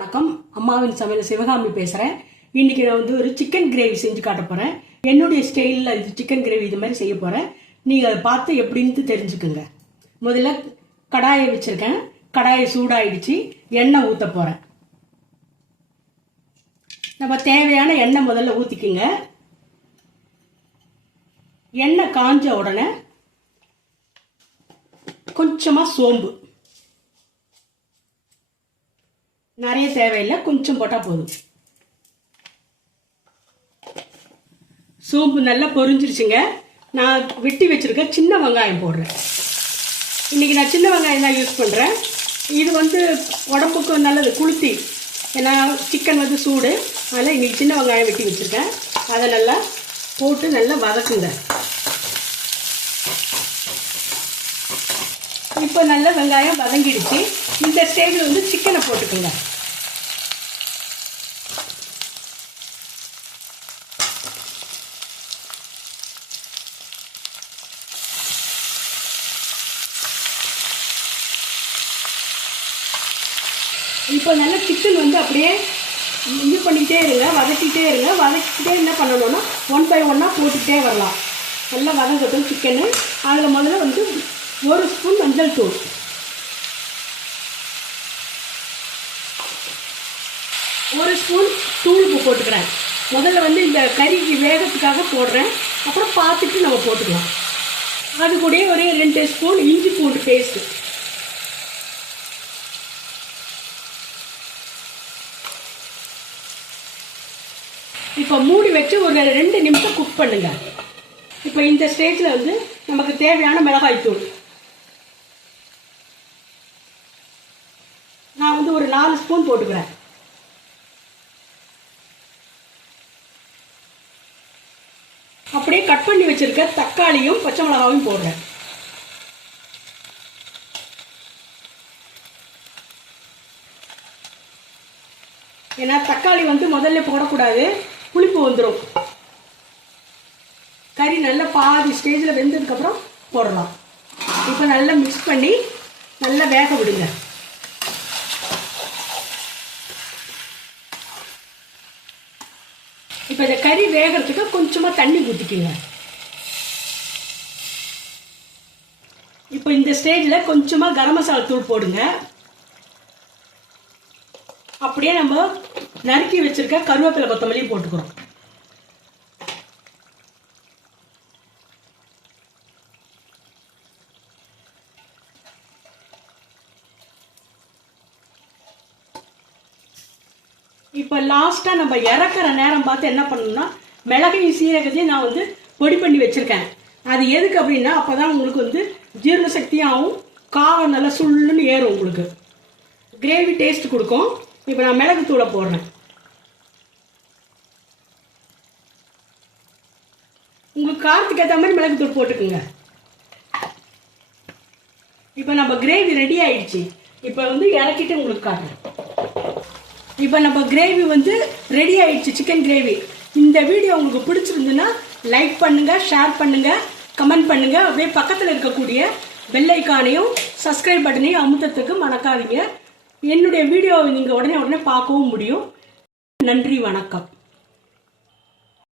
வணக்கம். அம்மாவின் சமையல் சிவகாமி பேசுகிறேன் இன்னைக்கு நான் வந்து ஒரு சிக்கன் கிரேவி செஞ்சு காட்ட போகிறேன் என்னுடைய ஸ்டைலில் இது சிக்கன் கிரேவி இது மாதிரி செய்ய போகிறேன் நீங்கள் அதை பார்த்து எப்படின்னு தெரிஞ்சுக்குங்க. முதல்ல கடாயை வச்சுருக்கேன். கடாயை சூடாயிடுச்சு. எண்ணெய் ஊற்ற போகிறேன் நம்ம தேவையான எண்ணெய் முதல்ல ஊற்றிக்குங்க எண்ணெய் காஞ்ச உடனே கொஞ்சமாக சோம்பு. நிறைய தேவையில்லை கொஞ்சம் போட்டால் போதும். சோம்பு நல்லா பொரிஞ்சிருச்சுங்க. நான் வெட்டி வச்சுருக்க சின்ன வெங்காயம் போடுறேன். இன்றைக்கி நான் சின்ன வெங்காயம் தான் யூஸ் பண்ணுறேன் இது வந்து உடம்புக்கு நல்லது குளுத்தி ஏன்னா சிக்கன் வந்து சூடு. அதனால் இன்றைக்கி சின்ன வெங்காயம் வெட்டி வச்சுருக்கேன். அதை நல்லா போட்டு நல்லா வதக்குங்க. இப்போ நல்லா வெங்காயம் வதங்கிடுச்சு. இந்த ஸ்டேஜில் வந்து சிக்கனை போட்டுக்கோங்க. இப்போ நல்லா சிக்கன் வந்து அப்படியே இது பண்ணிக்கிட்டே இருங்க வதக்கிட்டே இருங்க. வதக்கிட்டே என்ன பண்ணணும்னா ஒன் பை ஒன்னாக போட்டுக்கிட்டே வரலாம். நல்லா வதங்கட்டும் சிக்கனு அதில் முதல்ல வந்து ஒரு ஸ்பூன் மஞ்சள் தூள். ஒரு ஸ்பூன் தூள் உப்பு போட்டுக்கிறேன். முதல்ல வந்து இந்த கறிக்கு வேகத்துக்காக போடுறேன். அப்புறம் பார்த்துட்டு நம்ம போட்டுக்கலாம். அது கூடயே ஒரு ரெண்டு ஸ்பூன் இஞ்சி பூண்டு பேஸ்ட்டு இப்போ மூடி வச்சு ஒரு ரெண்டு நிமிஷம் குக் பண்ணுங்க. இப்போ இந்த ஸ்டேஜில் வந்து நமக்கு தேவையான மிளகாய் தூள். நான் வந்து ஒரு நாலு ஸ்பூன் போட்டுக்கிறேன். அப்படியே கட் பண்ணி வச்சிருக்க தக்காளியும் பச்சை மிளகாவும் போடுறேன். ஏன்னா தக்காளி வந்து முதல்ல போடக்கூடாது. புளிப்பு வந்துடும் கறி நல்லா பாதி ஸ்டேஜில் வெந்ததுக்கப்புறம் போடலாம். இப்போ நல்லா மிக்ஸ் பண்ணி நல்லா வேக விடுங்க. இப்போ இந்த கறி வேகிறதுக்கு கொஞ்சமாக தண்ணி ஊற்றிக்கிங்க இப்போ இந்த ஸ்டேஜில் கொஞ்சமாக கரம் மசாலா தூள் போடுங்க. அப்படியே நம்ம நறுக்கி வச்சிருக்க கருவேப்பிலை கொத்தமல்லியும் போட்டுக்கிறோம். இப்போ லாஸ்ட்டாக நம்ம இறக்குற நேரம் பார்த்து என்ன பண்ணணும்னா மிளகையும் சீரகத்தையும் நான் வந்து பொடி பண்ணி வச்சுருக்கேன். அது எதுக்கு அப்படின்னா அப்போ தான் உங்களுக்கு வந்து ஜீரண சக்தியாகவும் காரம் நல்லா சுள்ளுன்னு ஏறும் உங்களுக்கு. கிரேவி டேஸ்ட் கொடுக்கும். இப்போ நான் மிளகு தூளை போடுறேன். உங்களுக்கு காரத்துக்கு ஏற்ற மாதிரி மிளகு தூள் போட்டுக்குங்க. இப்போ நம்ம கிரேவி ரெடி ஆயிடுச்சு. இப்போ வந்து இறக்கிட்டு உங்களுக்கு காட்டுறேன். இப்போ நம்ம கிரேவி வந்து ரெடி ஆயிடுச்சு சிக்கன் கிரேவி இந்த வீடியோ உங்களுக்கு பிடிச்சிருந்துன்னா லைக் பண்ணுங்க ஷேர் பண்ணுங்க கமெண்ட் பண்ணுங்க. அப்படியே பக்கத்தில் இருக்கக்கூடிய பெல் ஐக்கானையும் சப்ஸ்கிரைப் பட்டனையும் அமுத்தத்துக்கு மறக்காதீங்க. என்னுடைய வீடியோவை நீங்கள் உடனே உடனே பார்க்கவும் முடியும். நன்றி வணக்கம்.